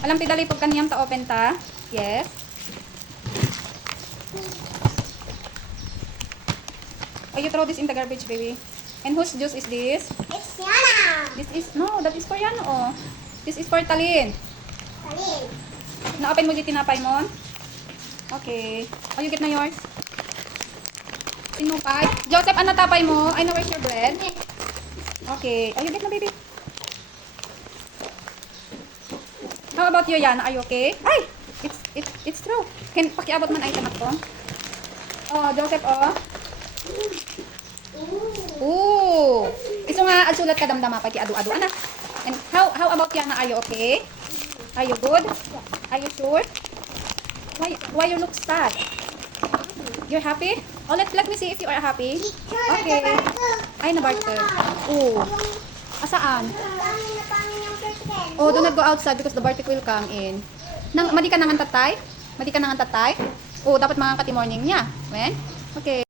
Alam ti dali pag kaniyam ta open ta. Yes. Oh, you throw this in the garbage, baby. And whose juice is this? It's Yana. This is, no, that is for Yan, oh. This is for Talin. Talin. Na-open mo yung tinapay mo? Okay. Oh, you get na yours? Sinupay. Joseph, ano tapay mo? I know where's your bread. Okay. Oh, you get na, baby. How about you, Yana? Are you okay? Ay! It's true. Can pakiabot man item ako? Oh, Joseph, oh. Ooh. Iso nga, agsulat ka damdama pa adu-adu, anak. And how about Yana? Are you okay? Are you good? Are you sure? Why you look sad? You're happy? Oh, let me see if you are happy. Okay. Ay, nabarker. Oh. Asaan? Oh, do not go outside because the Bartik will come in. Madi ka nangan tatay? Madi ka nangan tatay? Oh, dapat mga kati morning niya. When? Okay.